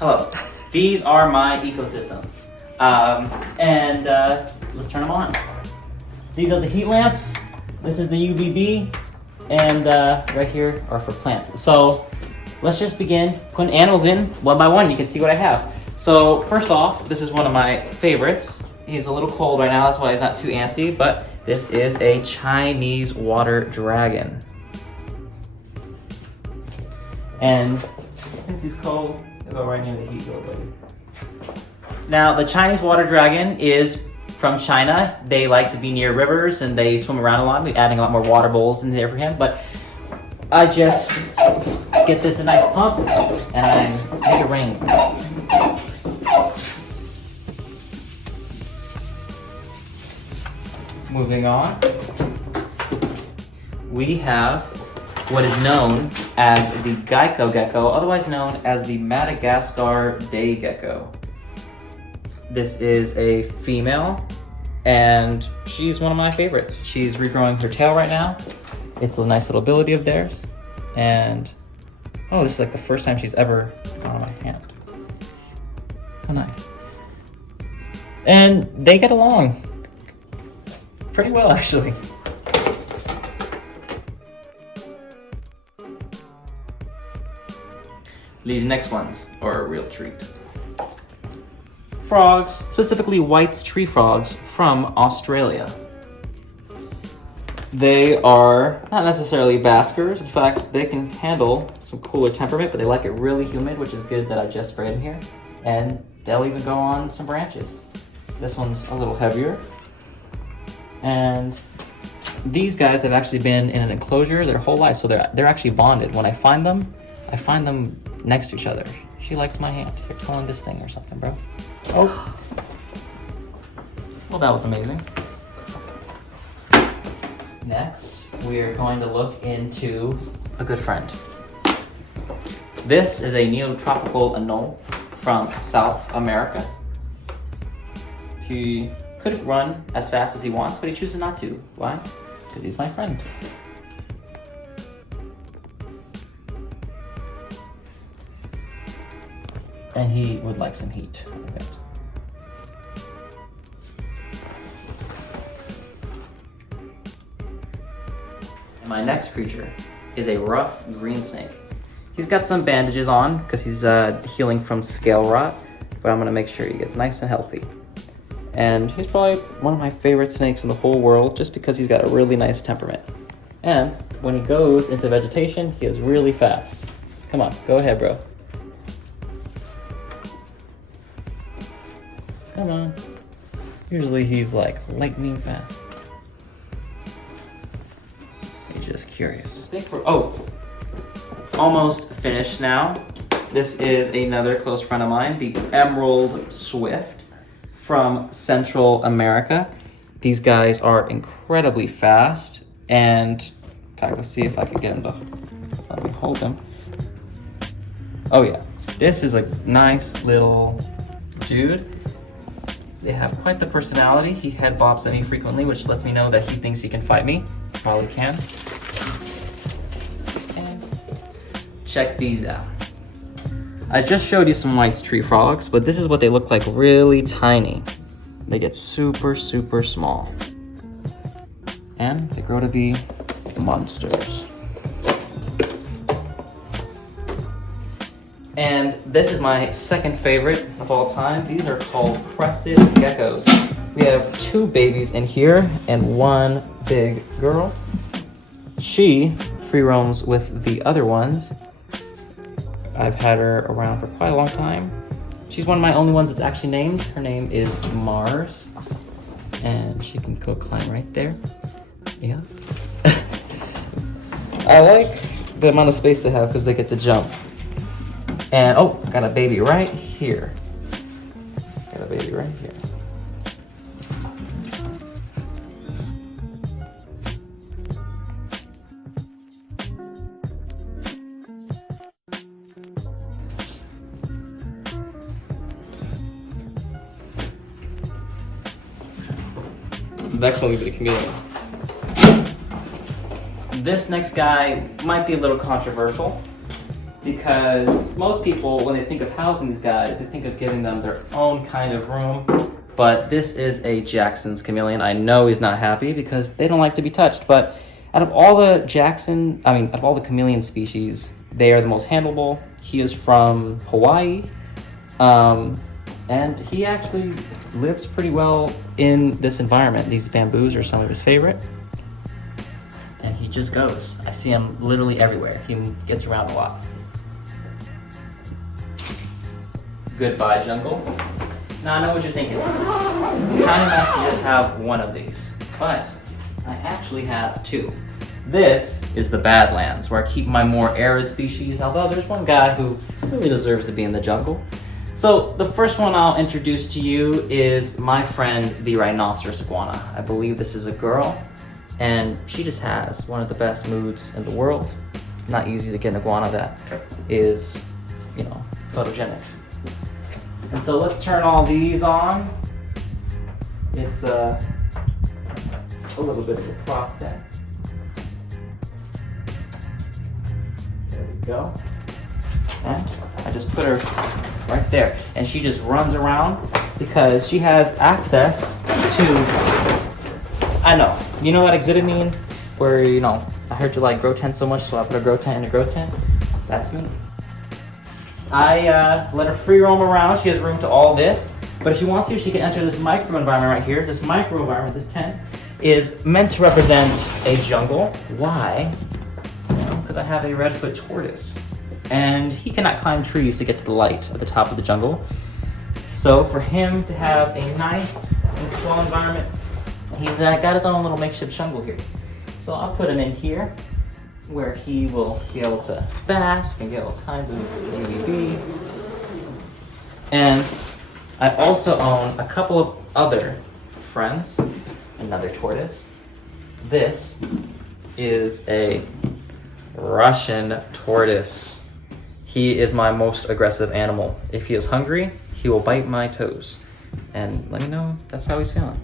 Hello. These are my ecosystems. Let's turn them on. These are the heat lamps. This is the UVB. And right here are for plants. So let's just begin putting animals in one by one. You can see what I have. So first off, this is one of my favorites. He's a little cold right now, that's why he's not too antsy, but this is a Chinese water dragon. And since he's cold, he'll go right near the heat door, buddy. Now, the Chinese water dragon is from China. They like to be near rivers and they swim around a lot. We're adding a lot more water bowls in there for him, but I just get this a nice pump and I make it rain. Moving on, we have what is known as the gecko, otherwise known as the Madagascar day gecko. This is a female, and she's one of my favorites. She's regrowing her tail right now. It's a nice little ability of theirs, and oh, this is like the first time she's ever on my hand. How nice. And they get along pretty well, actually. These next ones are a real treat. Frogs, specifically White's tree frogs from Australia. They are not necessarily baskers. In fact, they can handle some cooler temperament, but they like it really humid, which is good that I just sprayed in here. And they'll even go on some branches. This one's a little heavier. And these guys have actually been in an enclosure their whole life, so they're actually bonded. When I find them next to each other. She likes my hand. You're pulling this thing or something, bro. Oh. Well, that was amazing. Next, we're going to look into a good friend. This is a neotropical anole from South America. He could run as fast as he wants, but he chooses not to. Why? Because he's my friend. And he would like some heat, I bet. And my next creature is a rough green snake. He's got some bandages on because he's healing from scale rot, but I'm gonna make sure he gets nice and healthy. And he's probably one of my favorite snakes in the whole world just because he's got a really nice temperament. And when he goes into vegetation, he is really fast. Come on, go ahead, bro. Come on. Usually he's like lightning fast. He's just curious. I think we're, almost finished now. This is another close friend of mine, the emerald swift from Central America. These guys are incredibly fast, and in fact, let's see if I can get him to let me hold him. Oh yeah, this is a nice little dude. They have quite the personality. He head bobs at me frequently, which lets me know that he thinks he can fight me while he can. And check these out. I just showed you some White's tree frogs, but this is what they look like, really tiny. They get super, super small. And they grow to be monsters. And this is my second favorite of all time. These are called crested geckos. We have 2 babies in here and 1 big girl. She free roams with the other ones. I've had her around for quite a long time. She's one of my only ones that's actually named. Her name is Mars. And she can go climb right there. Yeah. I like the amount of space they have because they get to jump. And oh, got a baby right here. Got a baby right here. Next one will be the chameleon. This next guy might be a little controversial. because most people, when they think of housing these guys, they think of giving them their own kind of room. But this is a Jackson's chameleon. I know he's not happy because they don't like to be touched. But out of all the out of all the chameleon species, they are the most handleable. He is from Hawaii. And he actually lives pretty well in this environment. These bamboos are some of his favorite. And he just goes. I see him literally everywhere. He gets around a lot. Goodbye, jungle. Now I know what you're thinking. It's kind of nice to just have one of these, but I actually have two. This is the Badlands, where I keep my more arid species, although there's one guy who really deserves to be in the jungle. So the first one I'll introduce to you is my friend, the rhinoceros iguana. I believe this is a girl, and she just has one of the best moods in the world. Not easy to get an iguana that is, photogenic. And so let's turn all these on. It's a little bit of a process. There we go. And I just put her right there. And she just runs around because she has access to, you know what exhibit mean? Where, I heard you like grow tent so much, so I put a grow tent in a grow tent. That's me. I let her free roam around. She has room to all this. But if she wants to, she can enter this micro environment right here. This micro environment, this tent, is meant to represent a jungle. Why? Because I have a redfoot tortoise. And he cannot climb trees to get to the light at the top of the jungle. So for him to have a nice and small environment, he's got his own little makeshift jungle here. So I'll put him in here, where he will be able to bask and get all kinds of UVB. And I also own a couple of other friends. Another tortoise. This is a Russian tortoise. He is my most aggressive animal. If he is hungry, he will bite my toes. And let me know that's how he's feeling.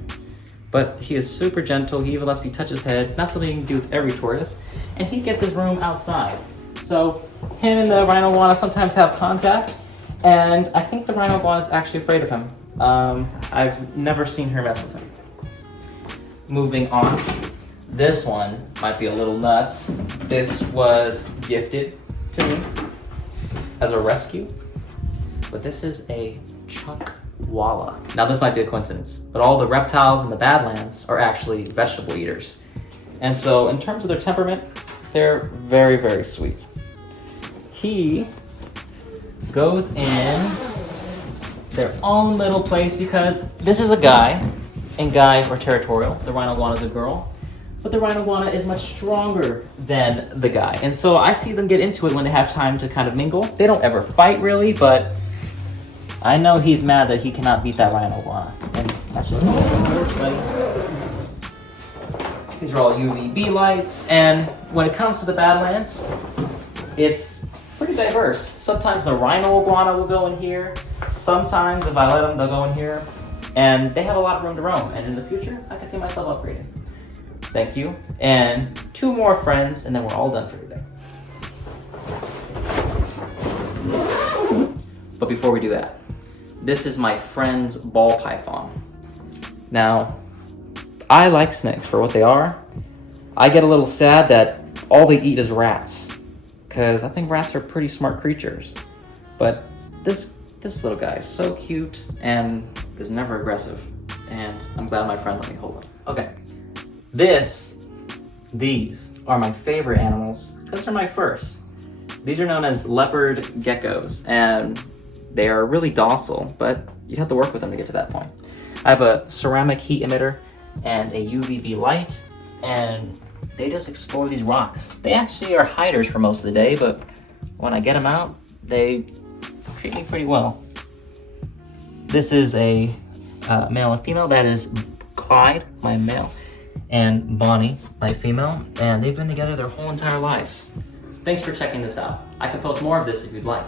But he is super gentle. He even lets me touch his head. Not something you can do with every tortoise. And he gets his room outside. So him and the rhino iguana sometimes have contact. And I think the rhino iguana is actually afraid of him. I've never seen her mess with him. Moving on. This one might be a little nuts. This was gifted to me as a rescue. But this is a chuckwalla. Now this might be a coincidence, but all the reptiles in the Badlands are actually vegetable eaters. And so in terms of their temperament, they're very, very sweet. He goes in their own little place because this is a guy, and guys are territorial. The rhino iguana is a girl, but the rhino iguana is much stronger than the guy. And so I see them get into it when they have time to kind of mingle. They don't ever fight really, but I know he's mad that he cannot beat that rhino iguana. And that's just everybody. These are all UVB lights. And when it comes to the Badlands, it's pretty diverse. Sometimes the rhino iguana will go in here. Sometimes, if I let them, they'll go in here. And they have a lot of room to roam. And in the future, I can see myself upgrading. Thank you. And two more friends, and then we're all done for today. But before we do that, this is my friend's ball python. Now, I like snakes for what they are. I get a little sad that all they eat is rats, because I think rats are pretty smart creatures. But this little guy is so cute and is never aggressive. And I'm glad my friend let me hold him. Okay, these are my favorite animals because they're my first. These are known as leopard geckos, and they are really docile, but you have to work with them to get to that point. I have a ceramic heat emitter and a UVB light, and they just explore these rocks. They actually are hiders for most of the day, but when I get them out, they treat me pretty well. This is a male and female. That is Clyde, my male, and Bonnie, my female, and they've been together their whole entire lives. Thanks for checking this out. I can post more of this if you'd like.